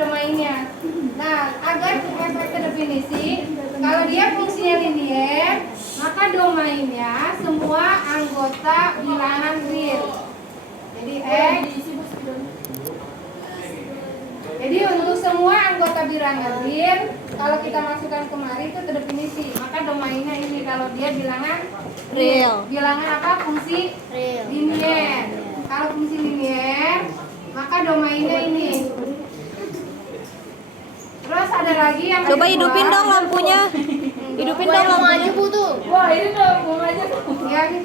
domainnya. Nah, agar efek terdefinisi, kalau dia fungsinya linier, maka domainnya semua anggota bilangan real. Jadi Jadi untuk semua anggota bilangan real, kalau kita masukkan kemari itu terdefinisi, maka domainnya ini kalau dia bilangan real. Bilangan apa? Fungsi Real. linier. Kalau fungsi linier, maka domainnya ini. Terus ada lagi yang Coba kedua. hidupin dong lampunya. Hidupin dong lampunya. Wah, ini dong, mau aja. Ya, ini.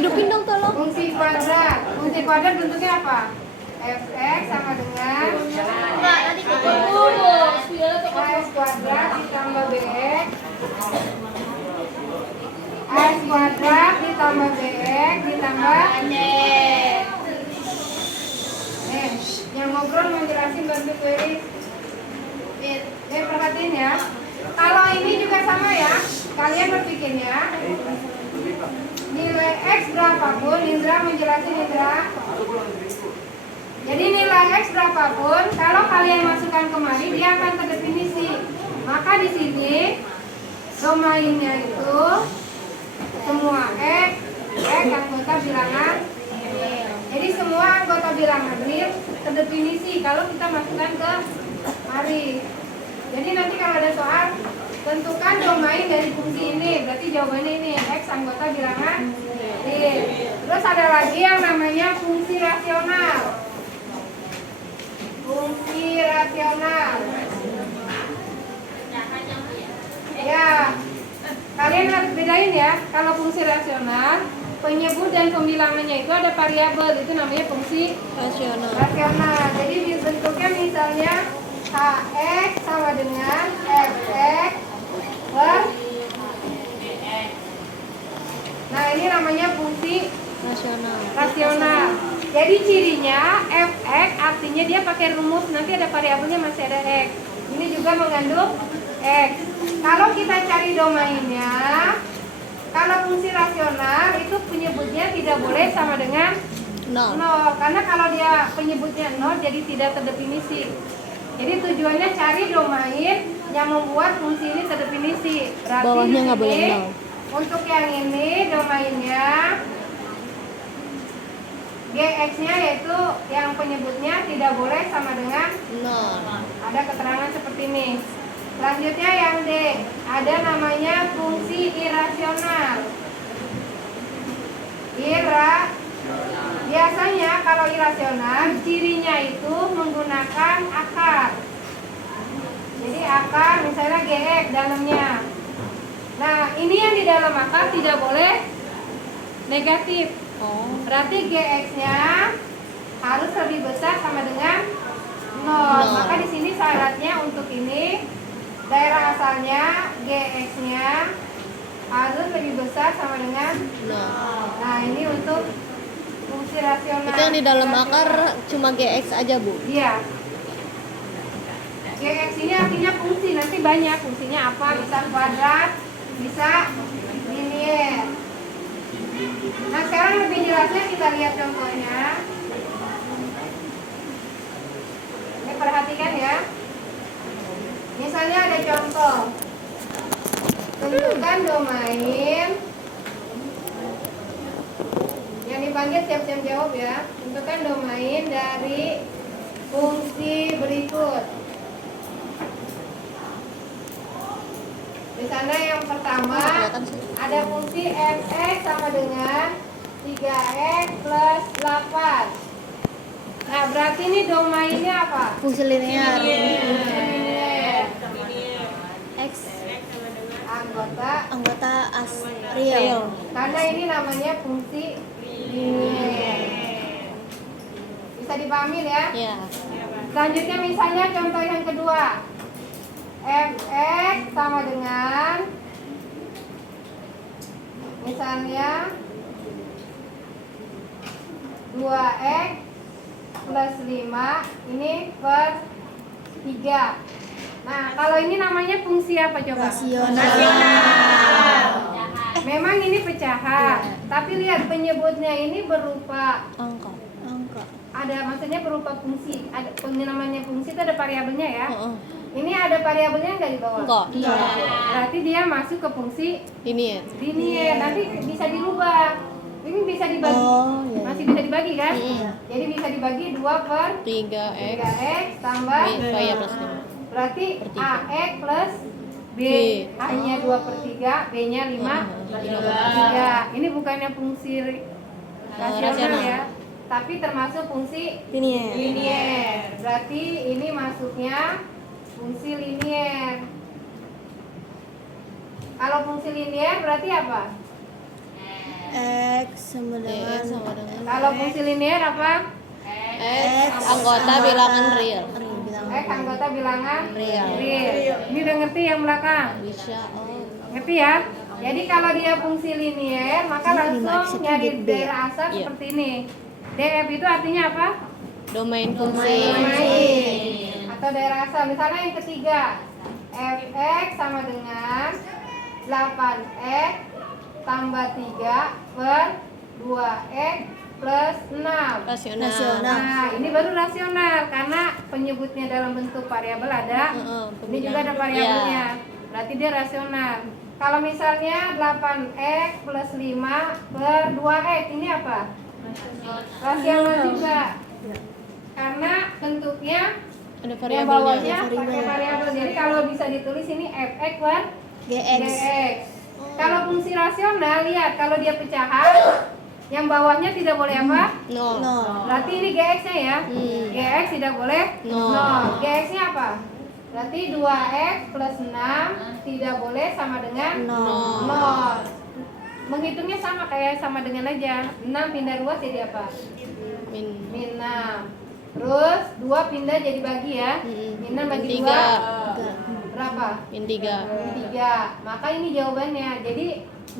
Hidupin dong tolong. Fungsi kuadrat. Fungsi kuadrat bentuknya apa? Fx sama dengan Nanti AS kuadrat ditambah BX AS kuadrat ditambah BX ditambah yang ngobrol menjelasin bantu query. Perhatiin ya. Kalau ini juga sama ya. Kalian berpikirnya nilai X berapapun, Indra menjelaskan Indra. Jadi nilai X berapapun, kalau kalian masukkan kemari dia akan terdefinisi. Maka di sini domainnya itu semua X anggota bilangan. Jadi semua anggota bilangan real terdefinisi kalau kita masukkan ke mari. Jadi nanti kalau ada soal, tentukan domain dari fungsi ini. Berarti jawabannya ini X anggota bilangan real. Terus ada lagi yang namanya fungsi rasional. Fungsi rasional. Ya, kalian harus bedain ya. Kalau fungsi rasional, penyebut dan pembilangannya itu ada variabel, itu namanya fungsi Rasional. Jadi bentuknya misalnya Hx sama dengan Fx plus. Nah, ini namanya fungsi rasional. Jadi cirinya Fx artinya dia pakai rumus, nanti ada variabelnya masih ada X. Ini juga mengandung X. Kalau kita cari domainnya, kalau fungsi rasional itu penyebutnya tidak boleh sama dengan 0. Karena kalau dia penyebutnya 0 jadi tidak terdefinisi. Jadi tujuannya cari domain yang membuat fungsi ini terdefinisi. Berarti Bawahnya nggak boleh 0. Untuk yang ini domainnya Gx-nya yaitu yang penyebutnya tidak boleh sama dengan 0. Ada keterangan seperti ini. Selanjutnya yang D, ada namanya fungsi irasional. Biasanya kalau irasional cirinya itu menggunakan akar. Jadi akar misalnya Gx dalamnya. Nah, ini yang di dalam akar tidak boleh negatif. Berarti Gx-nya harus lebih besar sama dengan 0. Maka di sini syaratnya untuk ini daerah asalnya Gx-nya harus lebih besar sama dengan 0. Nah, ini untuk fungsi rasional. Itu yang di dalam akar cuma Gx aja, Bu? Iya. Gx ini artinya fungsi, nanti banyak fungsinya apa, bisa kuadrat, bisa linier. Nah, sekarang lebih jelasnya kita lihat contohnya. Ini perhatikan ya. Misalnya ada contoh. Tentukan domain. Yang dipanggil siap-siap jawab ya. Tentukan domain dari fungsi berikut. Di sana yang pertama ada fungsi fx sama dengan 3x plus 8. Nah, berarti ini domainnya apa? Fungsi linear. X Anggota real. karena ini namanya fungsi linier. Bisa dipahami ya? Iya. Selanjutnya misalnya contoh yang kedua. Fx sama dengan misalnya 2x plus 5 ini per 3. Nah, kalau ini namanya fungsi apa coba? Rasional. Memang ini pecahan, tapi lihat penyebutnya ini berupa Angka. ada maksudnya berupa fungsi. Ada namanya fungsi itu ada variabelnya ya. Heeh. Ini ada variabelnya enggak di bawah? Enggak. Berarti dia masuk ke fungsi Ini ya. linear. Nanti bisa dirubah. Ini bisa dibagi. Oh, iya. Masih bisa dibagi kan? Iya. Jadi bisa dibagi 2 per 3x 3x tambah B ya plus 5. berarti Per tiga. AX plus B. B. A-nya 2/3, B-nya 5 3. Ini bukannya fungsi rasional rasional. ya, tapi termasuk fungsi Linear. linear. Berarti ini masuknya fungsi linear. Kalau fungsi linear berarti apa? X sama Dx dengan sama dengan Kalau fungsi linear apa? x anggota bilangan real. X anggota bilangan Real. Ini udah ngerti yang belakang? Bisa. Oh. Ngerti ya? Jadi kalau dia fungsi linear, maka langsung nyari daerah asal Iya. seperti ini. DF itu artinya apa? Domain fungsi. Domain atau daerah asal. Misalnya yang ketiga, fx sama dengan 8x tambah 3 per 2x plus 6. Rasional. Rasional. Nah, ini baru rasional karena penyebutnya dalam bentuk variabel ada. Heeh, Ini juga ada variabelnya. Berarti dia rasional. Kalau misalnya 8x plus 5 per 2x ini apa? Rasional juga. Karena bentuknya Ada yang variabelnya. bawahnya pakai variabel. Jadi kalau bisa ditulis ini fx per GX. dx. Kalau fungsi rasional, lihat kalau dia pecahan, yang bawahnya tidak boleh apa? Nol. Berarti ini gx-nya ya. Gx tidak boleh Nol. Gx-nya apa? Berarti 2x plus 6 tidak boleh sama dengan Nol. 0. Menghitungnya sama kayak sama dengan aja. 6 pindah 2 jadi apa? Min. Min 6. Terus 2 pindah jadi bagi ya. Min 6 bagi 2 3. berapa? Min 3. Min 3. Maka ini jawabannya. Jadi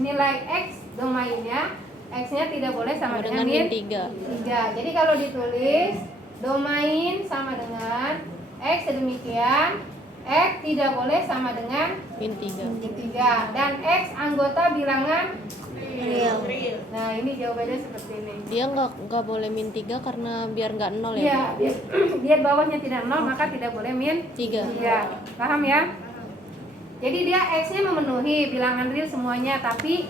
nilai x domainnya x-nya tidak boleh sama dengan min 3. 3. Jadi kalau ditulis domain sama dengan x sedemikian, x tidak boleh sama dengan Min 3. min 3 dan x anggota bilangan Real. Nah, ini jawabannya seperti ini. Dia nggak boleh min 3 karena biar nggak nol Iya, ya. biar bawahnya tidak 0 maka tidak boleh min 3. 3. Paham ya? Jadi dia x-nya memenuhi bilangan real semuanya, tapi